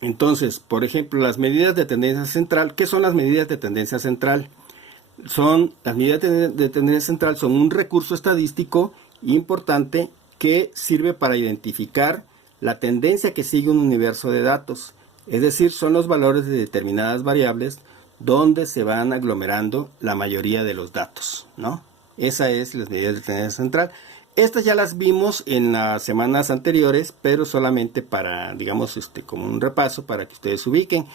Entonces, por ejemplo, las medidas de tendencia central. ¿Qué son las medidas de tendencia central? Las medidas de tendencia central son un recurso estadístico importante que sirve para identificar la tendencia que sigue un universo de datos. Es decir, son los valores de determinadas variables donde se van aglomerando la mayoría de los datos, ¿no? Esa es las medidas de tendencia central. Estas ya las vimos en las semanas anteriores, pero solamente para, digamos, como un repaso para que ustedes se ubiquen.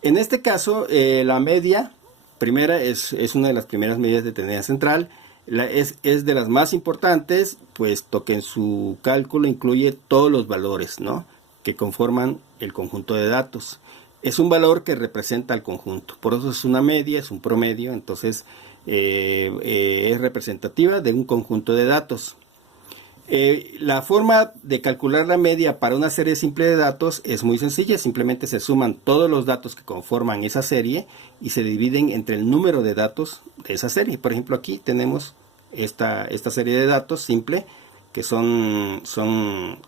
En este caso, la media primera es una de las primeras medidas de tendencia central. Es de las más importantes, puesto que en su cálculo incluye todos los valores, ¿no?, que conforman el conjunto de datos. Es un valor que representa al conjunto, por eso es una media, es un promedio, entonces es representativa de un conjunto de datos. La forma de calcular la media para una serie simple de datos es muy sencilla. Simplemente se suman todos los datos que conforman esa serie y se dividen entre el número de datos de esa serie. Por ejemplo, aquí tenemos esta serie de datos simple, que son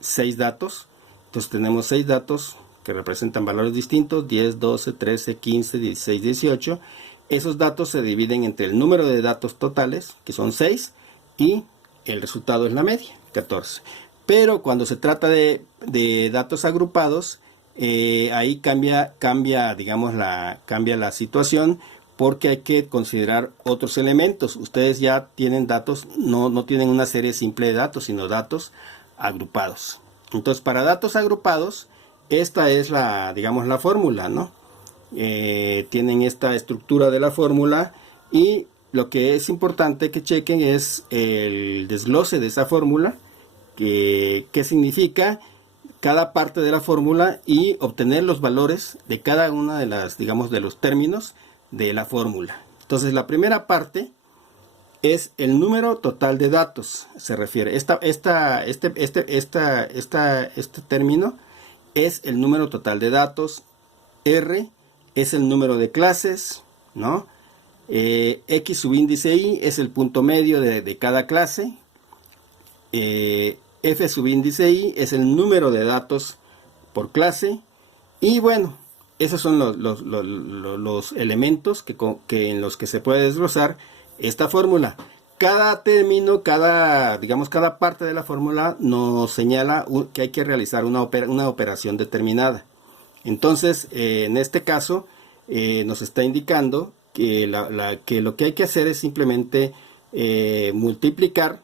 6 datos. Entonces tenemos 6 datos que representan valores distintos: 10, 12, 13, 15, 16, 18. Esos datos se dividen entre el número de datos totales, que son 6, y el resultado es la media, 14. Pero cuando se trata de datos agrupados, ahí cambia la situación, porque hay que considerar otros elementos. Ustedes ya tienen datos, no tienen una serie simple de datos, sino datos agrupados. Entonces, para datos agrupados, esta es la fórmula, ¿no? Tienen esta estructura de la fórmula, y lo que es importante que chequen es el desglose de esa fórmula, qué significa cada parte de la fórmula, y obtener los valores de cada una de las, de los términos de la fórmula. Entonces, la primera parte es el número total de datos. Se refiere, este término es el número total de datos. R es el número de clases, ¿no? X subíndice Y es el punto medio de cada clase. F subíndice Y es el número de datos por clase. Y bueno, esos son los elementos en los que se puede desglosar esta fórmula. Cada término, cada parte de la fórmula nos señala que hay que realizar una operación determinada. Entonces, en este caso, nos está indicando que lo que hay que hacer es simplemente multiplicar.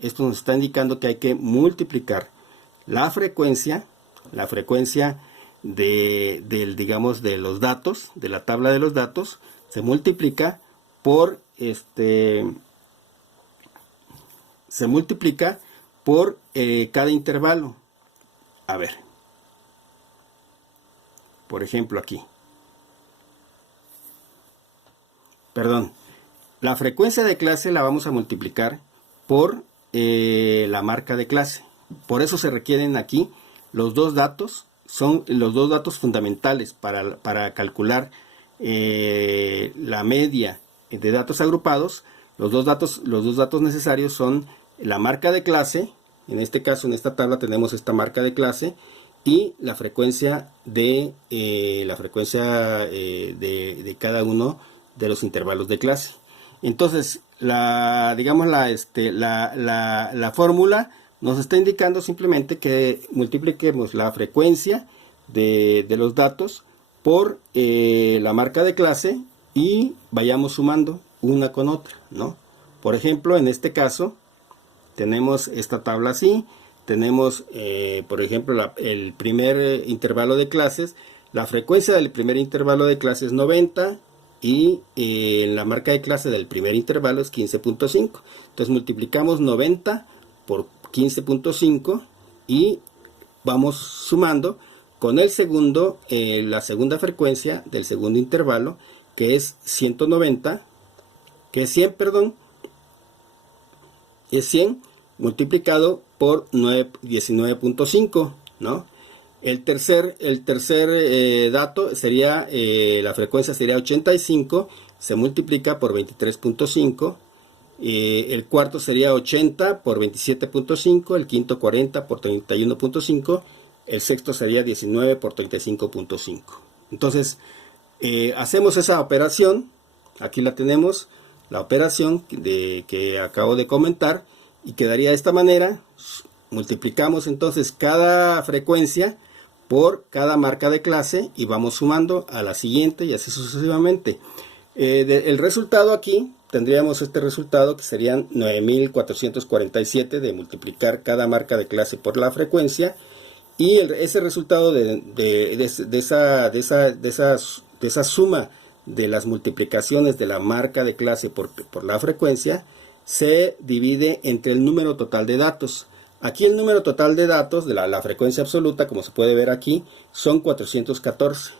Esto nos está indicando que hay que multiplicar la frecuencia de los datos, de la tabla de los datos, se multiplica por cada intervalo. A ver, por ejemplo, aquí. Perdón, la frecuencia de clase la vamos a multiplicar por la marca de clase. Por eso se requieren aquí los dos datos. Son los dos datos fundamentales para calcular la media de datos agrupados. Los dos datos necesarios son la marca de clase. En este caso, en esta tabla tenemos esta marca de clase, y la frecuencia de cada uno de los intervalos de clase. Entonces, la fórmula nos está indicando simplemente que multipliquemos la frecuencia de los datos por la marca de clase, y vayamos sumando una con otra, ¿no? Por ejemplo, en este caso tenemos esta tabla así. Tenemos, por ejemplo, el primer intervalo de clases. La frecuencia del primer intervalo de clases es 90, y la marca de clase del primer intervalo es 15.5. Entonces multiplicamos 90 por 15.5 y vamos sumando con el segundo, la segunda frecuencia del segundo intervalo, que es 190, que es 100, perdón, es 100 multiplicado por 19.5, ¿no? El tercer dato sería, la frecuencia sería 85, se multiplica por 23.5. El cuarto sería 80 por 27.5, el quinto 40 por 31.5, el sexto sería 19 por 35.5. Entonces, hacemos esa operación, aquí la tenemos, la operación que acabo de comentar, y quedaría de esta manera. Multiplicamos entonces cada frecuencia por cada marca de clase y vamos sumando a la siguiente y así sucesivamente. El resultado aquí, tendríamos este resultado que serían 9447 de multiplicar cada marca de clase por la frecuencia, y ese resultado de esa suma de las multiplicaciones de la marca de clase por la frecuencia se divide entre el número total de datos. Aquí el número total de datos de la frecuencia absoluta, como se puede ver aquí, son 414.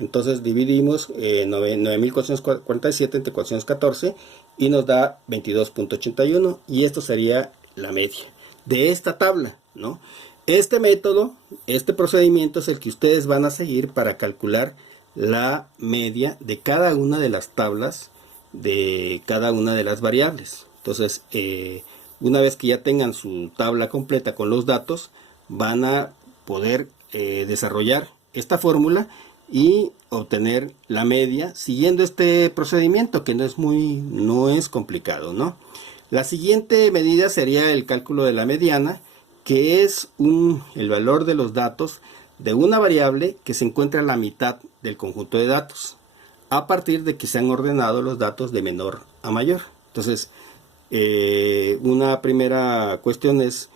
Entonces dividimos 9447 entre 414 y nos da 22.81, y esto sería la media de esta tabla, ¿no? Este método, este procedimiento es el que ustedes van a seguir para calcular la media de cada una de las tablas de cada una de las variables. Entonces, una vez que ya tengan su tabla completa con los datos, van a poder desarrollar esta fórmula y obtener la media siguiendo este procedimiento, que no es complicado, ¿no? La siguiente medida sería el cálculo de la mediana, que es el valor de los datos de una variable que se encuentra a la mitad del conjunto de datos, a partir de que se han ordenado los datos de menor a mayor. Entonces, una primera cuestión es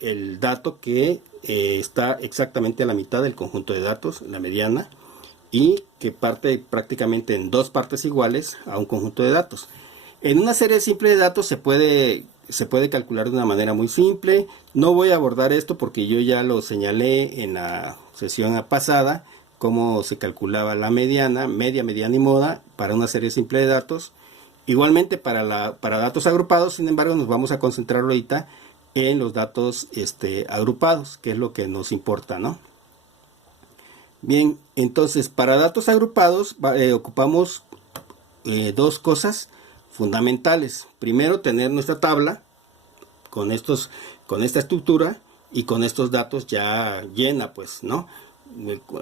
el dato que está exactamente a la mitad del conjunto de datos, la mediana, y que parte prácticamente en dos partes iguales a un conjunto de datos. En una serie simple de datos se puede calcular de una manera muy simple. No voy a abordar esto porque yo ya lo señalé en la sesión pasada, cómo se calculaba la mediana, mediana y moda para una serie simple de datos. Igualmente para datos agrupados, sin embargo, nos vamos a concentrar ahorita en los datos agrupados, que es lo que nos importa, ¿no? Bien, entonces para datos agrupados ocupamos dos cosas fundamentales. Primero, tener nuestra tabla con esta estructura y con estos datos ya llena, pues, ¿no?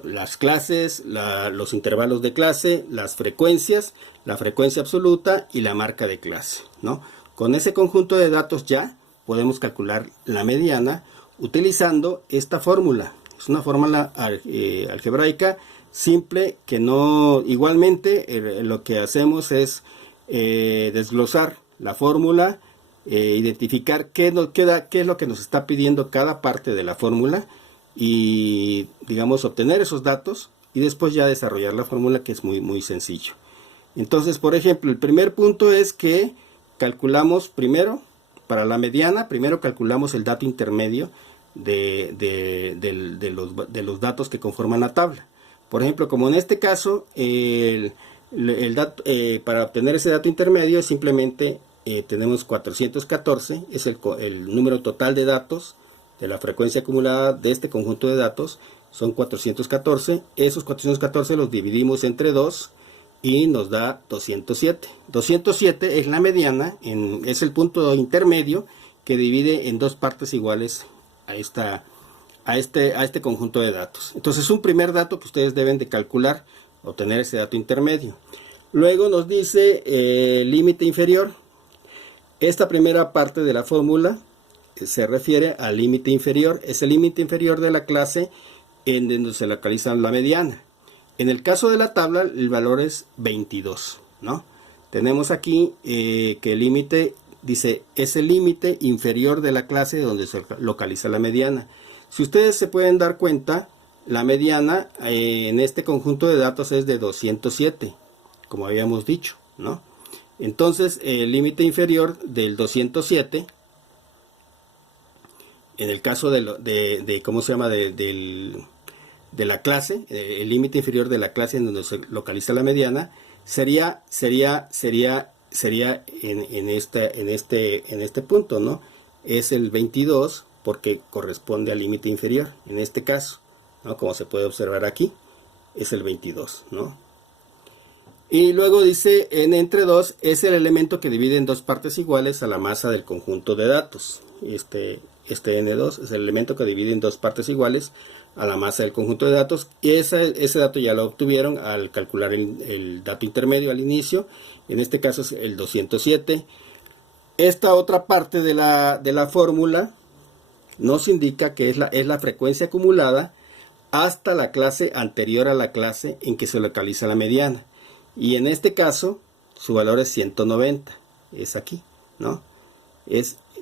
Las clases, los intervalos de clase, las frecuencias, la frecuencia absoluta y la marca de clase, ¿no? Con ese conjunto de datos ya podemos calcular la mediana utilizando esta fórmula. Es una fórmula algebraica simple que no... Igualmente lo que hacemos es desglosar la fórmula, identificar qué es lo que nos está pidiendo cada parte de la fórmula y, digamos, obtener esos datos y después ya desarrollar la fórmula, que es muy, muy sencillo. Entonces, por ejemplo, el primer punto es que calculamos primero, para la mediana, primero calculamos el dato intermedio de los datos que conforman la tabla. Por ejemplo, como en este caso, para obtener ese dato intermedio simplemente tenemos 414, es el número total de datos de la frecuencia acumulada de este conjunto de datos, son 414. Esos 414 los dividimos entre 2 y nos da 207. 207 es la mediana, es el punto intermedio que divide en dos partes iguales a este conjunto de datos. Entonces, un primer dato que ustedes deben de calcular, obtener ese dato intermedio. Luego nos dice límite inferior. Esta primera parte de la fórmula se refiere al límite inferior. Es el límite inferior de la clase en donde se localiza la mediana. En el caso de la tabla, el valor es 22, ¿no? Tenemos aquí que el límite, dice, es el límite inferior de la clase donde se localiza la mediana. Si ustedes se pueden dar cuenta, la mediana en este conjunto de datos es de 207, como habíamos dicho, ¿no? Entonces, el límite inferior del 207, en el caso ¿cómo se llama? De la clase, el límite inferior de la clase en donde se localiza la mediana, sería en este punto, ¿no? Es el 22 porque corresponde al límite inferior, en este caso, ¿no? Como se puede observar aquí, es el 22, ¿no? Y luego dice, n entre 2 es el elemento que divide en dos partes iguales a la masa del conjunto de datos. este N2 es el elemento que divide en dos partes iguales a la masa del conjunto de datos, y ese dato ya lo obtuvieron al calcular el dato intermedio al inicio. En este caso es el 207. Esta otra parte de la fórmula nos indica que es la frecuencia acumulada hasta la clase anterior a la clase en que se localiza la mediana, y en este caso su valor es 190, es aquí, ¿no?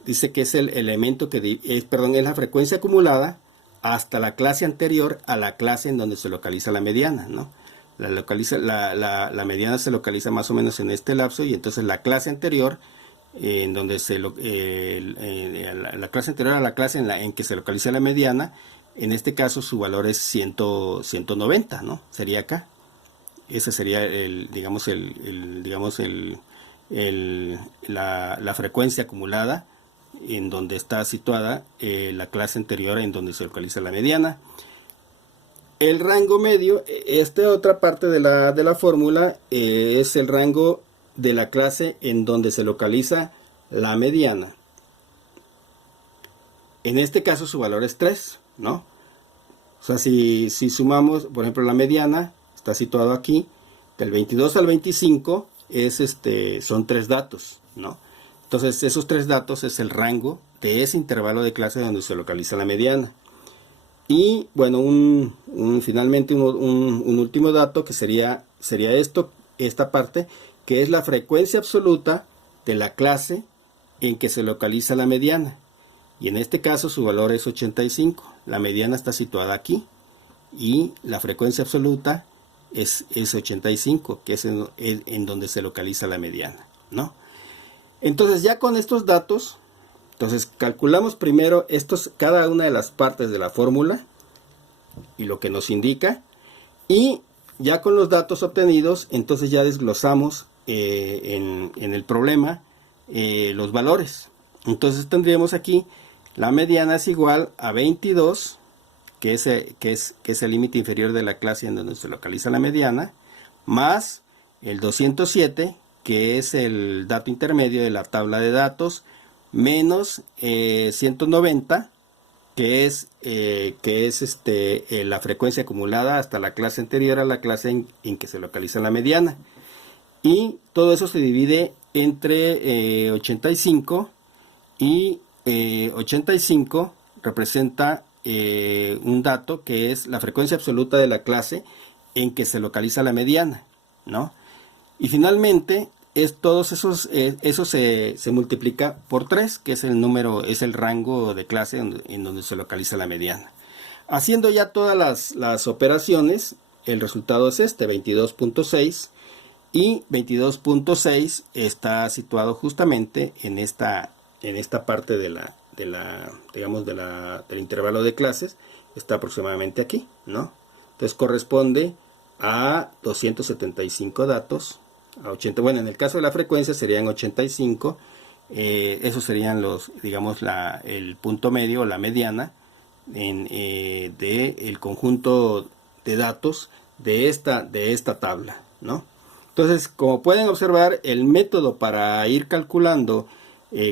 Dice que es el elemento que es la frecuencia acumulada hasta la clase anterior a la clase en donde se localiza la mediana, ¿no? La mediana se localiza más o menos en este lapso, y entonces la clase anterior en donde la clase anterior a la clase en que se localiza la mediana, en este caso su valor es 190, ¿no? Sería acá. Ese sería la frecuencia acumulada en donde está situada la clase anterior en donde se localiza la mediana. El rango medio, esta otra parte de la fórmula, es el rango de la clase en donde se localiza la mediana. En este caso su valor es 3, ¿no? O sea, si sumamos, por ejemplo, la mediana está situado aquí, del 22 al 25 son 3 datos, ¿no? Entonces esos 3 datos es el rango de ese intervalo de clase donde se localiza la mediana. Y bueno, finalmente un último dato que sería esta parte, que es la frecuencia absoluta de la clase en que se localiza la mediana. Y en este caso su valor es 85. La mediana está situada aquí y la frecuencia absoluta es 85, que es en donde se localiza la mediana, ¿no? Entonces ya con estos datos, entonces calculamos primero cada una de las partes de la fórmula y lo que nos indica, y ya con los datos obtenidos, entonces ya desglosamos en el problema los valores. Entonces tendríamos aquí la mediana es igual a 22, que es el límite inferior de la clase en donde se localiza la mediana, más el 207, que es el dato intermedio de la tabla de datos, menos 190, que es la frecuencia acumulada hasta la clase anterior a la clase en que se localiza la mediana. Y todo eso se divide entre 85, y 85 representa un dato que es la frecuencia absoluta de la clase en que se localiza la mediana, ¿no? Y finalmente todos esos eso se multiplica por 3, que es el rango de clase en donde se localiza la mediana. Haciendo ya todas las operaciones, el resultado es 22.6, y 22.6 está situado justamente en esta parte del intervalo de clases, está aproximadamente aquí, ¿no? Entonces corresponde a 275 datos, a 80, bueno, en el caso de la frecuencia serían 85, esos serían el punto medio, la mediana, del conjunto de datos de esta tabla, ¿no? Entonces, como pueden observar, el método para ir calculando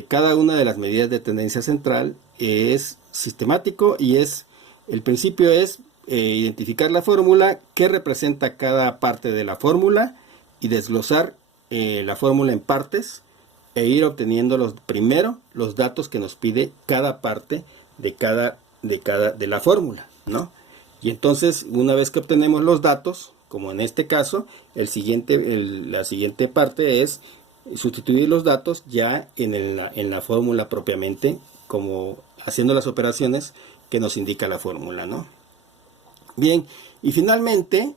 cada una de las medidas de tendencia central es sistemático, y el principio es identificar la fórmula, que representa cada parte de la fórmula, y desglosar la fórmula en partes e ir obteniendo primero los datos que nos pide cada parte de la fórmula, ¿no? Y entonces, una vez que obtenemos los datos, como en este caso, la siguiente parte es sustituir los datos ya en la fórmula propiamente, como haciendo las operaciones que nos indica la fórmula, ¿no? Bien, y finalmente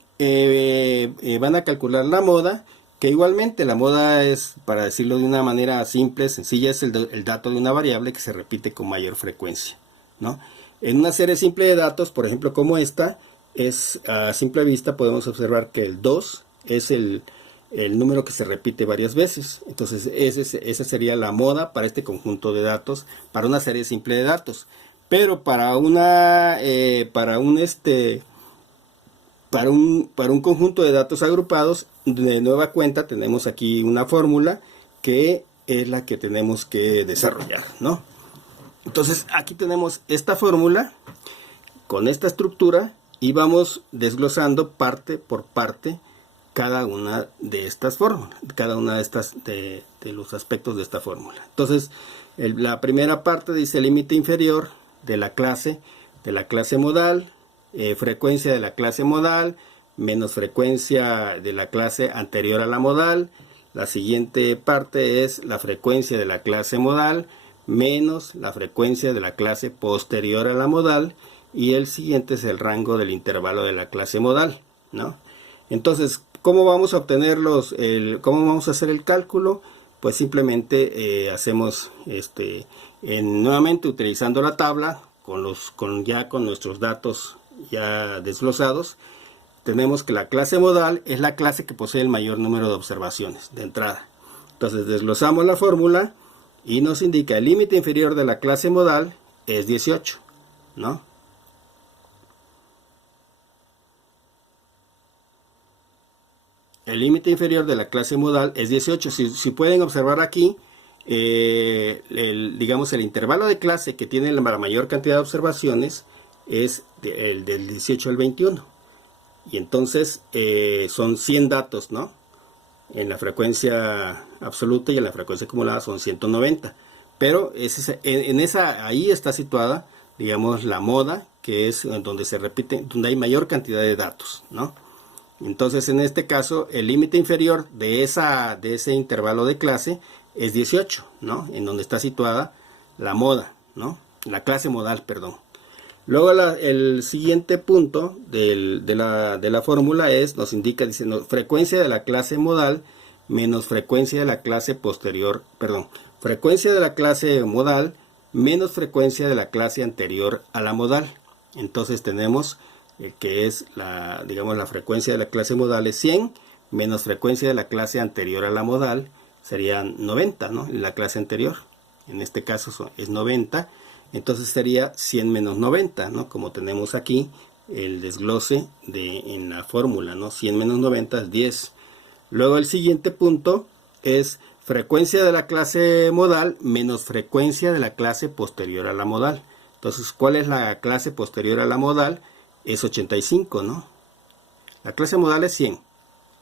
van a calcular la moda, que igualmente la moda es, para decirlo de una manera simple, sencilla, es el dato de una variable que se repite con mayor frecuencia, ¿no? En una serie simple de datos, por ejemplo como esta, a simple vista podemos observar que el 2 es el número que se repite varias veces. Entonces esa sería la moda para este conjunto de datos, para una serie simple de datos. Pero para un conjunto de datos agrupados, de nueva cuenta tenemos aquí una fórmula que es la que tenemos que desarrollar, ¿no? Entonces aquí tenemos esta fórmula con esta estructura y vamos desglosando parte por parte cada una de estas fórmulas, cada una de estas de los aspectos de esta fórmula. Entonces la primera parte dice límite inferior de la clase modal, frecuencia de la clase modal menos frecuencia de la clase anterior a la modal. La siguiente parte es la frecuencia de la clase modal menos la frecuencia de la clase posterior a la modal, y el siguiente es el rango del intervalo de la clase modal, ¿no? Entonces, ¿cómo vamos a obtenerlos? ¿Cómo vamos a hacer el cálculo? Pues simplemente hacemos nuevamente utilizando la tabla con nuestros datos ya desglosados. Tenemos que la clase modal es la clase que posee el mayor número de observaciones de entrada. Entonces desglosamos la fórmula y nos indica el límite inferior de la clase modal es 18, ¿no? El límite inferior de la clase modal es 18. Si pueden observar aquí, digamos el intervalo de clase que tiene la mayor cantidad de observaciones es el del 18 al 21. Y entonces son 100 datos, ¿no? En la frecuencia absoluta y en la frecuencia acumulada son 190. Pero ahí está situada, digamos, la moda, que es donde se repite, donde hay mayor cantidad de datos, ¿no? Entonces, en este caso, el límite inferior de ese intervalo de clase es 18, ¿no? En donde está situada la moda, ¿no? La clase modal, perdón. Luego el siguiente punto de la fórmula nos indica, dice, frecuencia de la clase modal menos frecuencia de la clase posterior, perdón, frecuencia de la clase modal menos frecuencia de la clase anterior a la modal. Entonces tenemos que es digamos la frecuencia de la clase modal es 100 menos frecuencia de la clase anterior a la modal serían 90, ¿no? La clase anterior, en este caso es 90. Entonces sería 100 menos 90, ¿no? Como tenemos aquí el desglose en la fórmula, ¿no? 100 menos 90 es 10. Luego el siguiente punto es frecuencia de la clase modal menos frecuencia de la clase posterior a la modal. Entonces, ¿cuál es la clase posterior a la modal? Es 85, ¿no? La clase modal es 100.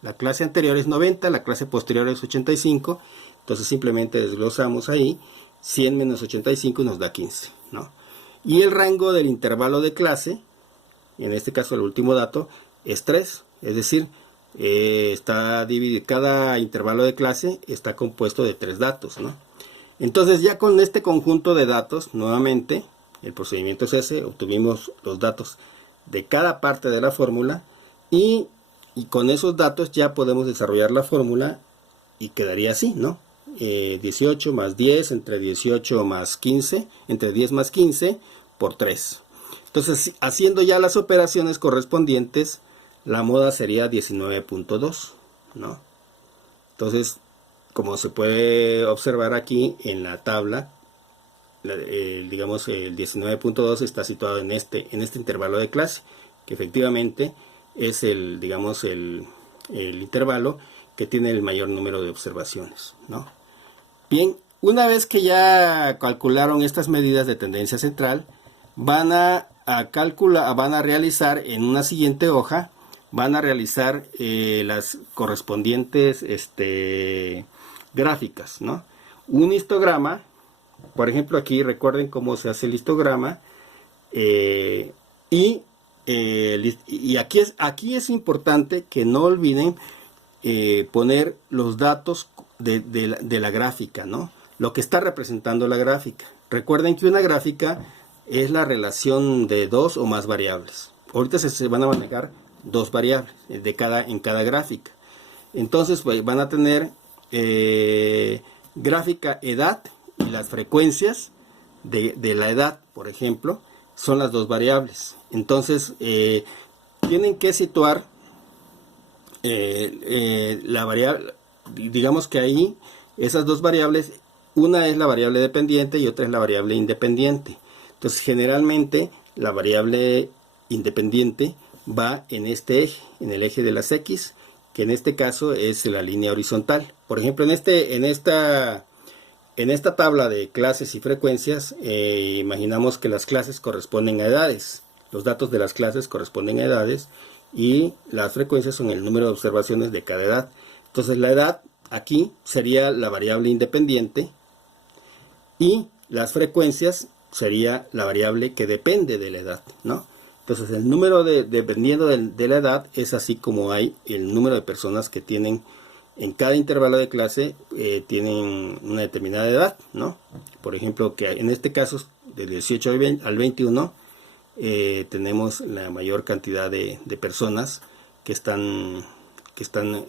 La clase anterior es 90, la clase posterior es 85. Entonces simplemente desglosamos ahí. 100 menos 85 nos da 15, ¿no? Y el rango del intervalo de clase, en este caso el último dato, es 3. Es decir, está dividido, cada intervalo de clase está compuesto de 3 datos, ¿no? Entonces ya con este conjunto de datos, nuevamente, el procedimiento es ese, obtuvimos los datos de cada parte de la fórmula y con esos datos ya podemos desarrollar la fórmula y quedaría así, ¿no? 18 más 10 entre 18 más 15, entre 10 más 15 por 3. Entonces, haciendo ya las operaciones correspondientes, la moda sería 19.2, ¿no? Entonces, como se puede observar aquí en la tabla, digamos el 19.2 está situado en este intervalo de clase, que efectivamente es el intervalo que tiene el mayor número de observaciones, ¿no? Bien, una vez que ya calcularon estas medidas de tendencia central, van a realizar en una siguiente hoja, van a realizar las correspondientes gráficas, ¿no? Un histograma, por ejemplo aquí recuerden cómo se hace el histograma, y aquí es importante que no olviden poner los datos de la gráfica, ¿no? Lo que está representando la gráfica. Recuerden que una gráfica es la relación de dos o más variables. Ahorita se van a manejar dos variables en cada gráfica. Entonces pues, van a tener gráfica edad y las frecuencias de la edad, por ejemplo, son las dos variables. Entonces tienen que situar la variable, digamos que ahí esas dos variables, una es la variable dependiente y otra es la variable independiente. Entonces generalmente la variable independiente va en este eje, en el eje de las X, que en este caso es la línea horizontal. Por ejemplo, en esta en esta tabla de clases y frecuencias, imaginamos que las clases corresponden a edades. Los datos de las clases corresponden a edades y las frecuencias son el número de observaciones de cada edad. Entonces la edad aquí sería la variable independiente y las frecuencias sería la variable que depende de la edad, ¿no? Entonces el número dependiendo de la edad es así como hay el número de personas que tienen en cada intervalo de clase tienen una determinada edad, ¿no? Por ejemplo, que en este caso del 18 al 21 tenemos la mayor cantidad de personas que están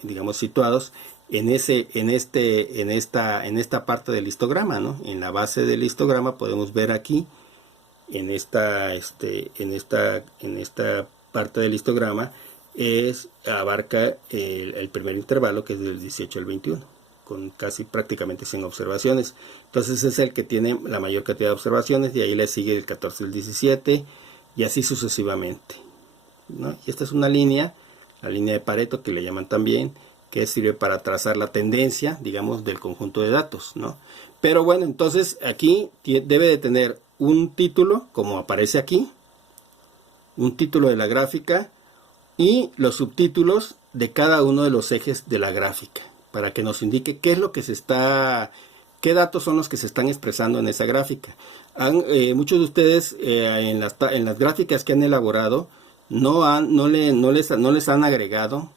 digamos situados en esta parte del histograma, ¿no? En la base del histograma podemos ver aquí en esta parte del histograma abarca el primer intervalo, que es del 18 al 21, con casi prácticamente 100 observaciones. Entonces es el que tiene la mayor cantidad de observaciones, y ahí le sigue el 14 al 17 y así sucesivamente, ¿no? Y esta es una línea, la línea de Pareto, que le llaman también, que sirve para trazar la tendencia, digamos, del conjunto de datos, ¿no? Pero bueno, entonces aquí debe de tener un título, como aparece aquí, un título de la gráfica y los subtítulos de cada uno de los ejes de la gráfica, para que nos indique qué es lo que qué datos son los que se están expresando en esa gráfica. Muchos de ustedes en las gráficas que han elaborado no les han agregado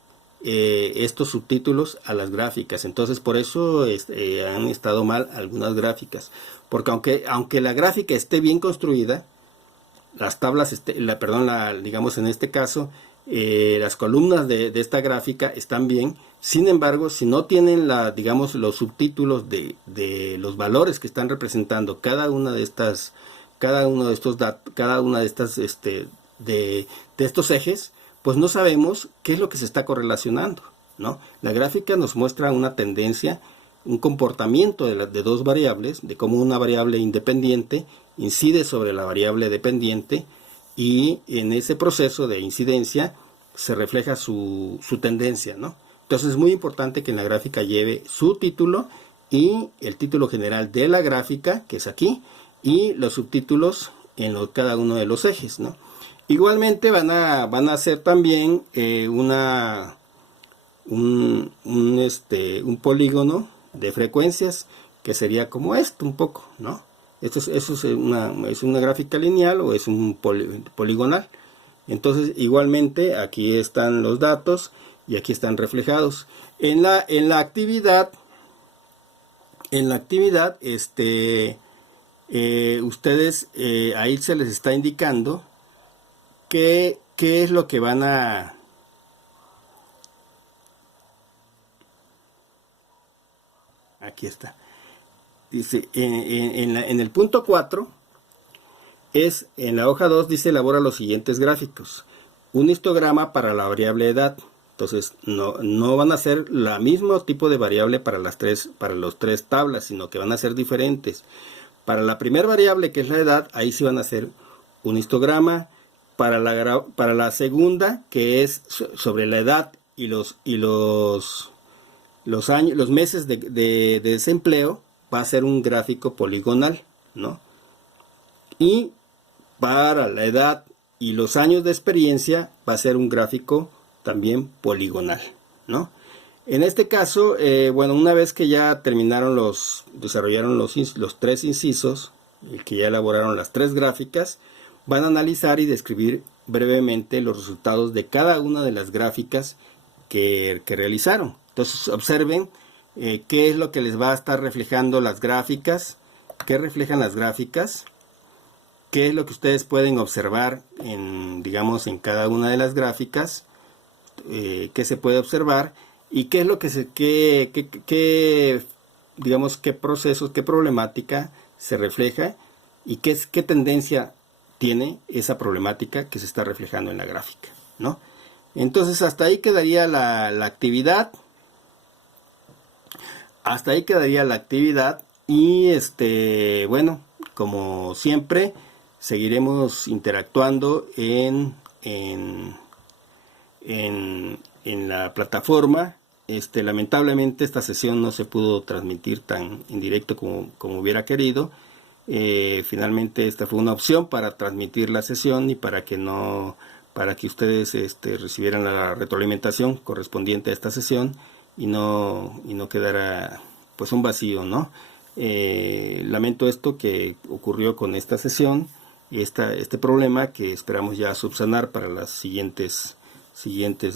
estos subtítulos a las gráficas. Entonces por eso han estado mal algunas gráficas, porque aunque la gráfica esté bien construida, las tablas, digamos en este caso, las columnas de esta gráfica están bien. Sin embargo, si no tienen digamos los subtítulos de los valores que están representando cada una de estos de estos ejes, pues no sabemos qué es lo que se está correlacionando, ¿no? La gráfica nos muestra una tendencia, un comportamiento de dos variables, de cómo una variable independiente incide sobre la variable dependiente, y en ese proceso de incidencia se refleja su tendencia, ¿no? Entonces es muy importante que en la gráfica lleve su título y el título general de la gráfica, que es aquí, y los subtítulos en cada uno de los ejes, ¿no? Igualmente van a hacer también un polígono de frecuencias, que sería como esto un poco, ¿no? Eso es una gráfica lineal o es un poligonal. Entonces igualmente aquí están los datos y aquí están reflejados. En la actividad ustedes ahí se les está indicando qué es lo que van a... Aquí está. Dice, en el punto 4, en la hoja 2, dice: elabora los siguientes gráficos. Un histograma para la variable edad. Entonces, no van a ser la mismo tipo de variable para las tres tablas, sino que van a ser diferentes. Para la primera variable, que es la edad, ahí sí van a hacer un histograma. Para la segunda, que es sobre la edad y los meses de desempleo, va a ser un gráfico poligonal, ¿no? Y para la edad y los años de experiencia va a ser un gráfico también poligonal, ¿no? En este caso, bueno, una vez que ya desarrollaron los tres incisos, que ya elaboraron las tres gráficas, van a analizar y describir brevemente los resultados de cada una de las gráficas que realizaron. Entonces observen qué es lo que les va a estar reflejando las gráficas, qué reflejan las gráficas, qué es lo que ustedes pueden observar digamos en cada una de las gráficas, qué se puede observar y qué es lo digamos qué procesos, qué problemática se refleja y qué tendencia tiene esa problemática que se está reflejando en la gráfica, ¿no? Entonces hasta ahí quedaría la actividad. Hasta ahí quedaría la actividad y bueno, como siempre, seguiremos interactuando en la plataforma, Lamentablemente esta sesión no se pudo transmitir tan en directo como hubiera querido. Finalmente esta fue una opción para transmitir la sesión y para que ustedes recibieran la retroalimentación correspondiente a esta sesión y no quedara pues un vacío, ¿no? Lamento esto que ocurrió con esta sesión y este problema que esperamos ya subsanar para las siguientes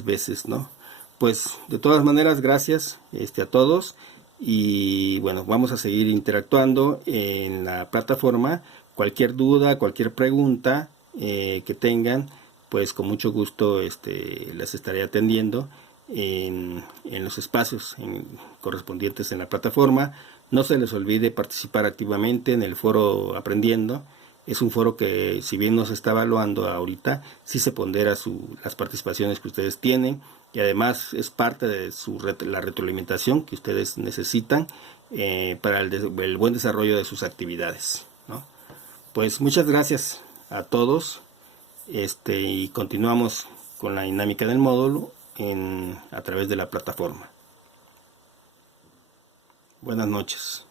veces, ¿no? Pues de todas maneras, gracias a todos, y bueno, vamos a seguir interactuando en la plataforma. Cualquier duda, cualquier pregunta que tengan, pues con mucho gusto las estaré atendiendo en los espacios correspondientes en la plataforma. No se les olvide participar activamente en el foro Aprendiendo. Es un foro que, si bien no se está evaluando ahorita, sí se pondera las participaciones que ustedes tienen, y además es parte de la retroalimentación que ustedes necesitan para el buen desarrollo de sus actividades, ¿no? Pues muchas gracias a todos, y continuamos con la dinámica del módulo a través de la plataforma. Buenas noches.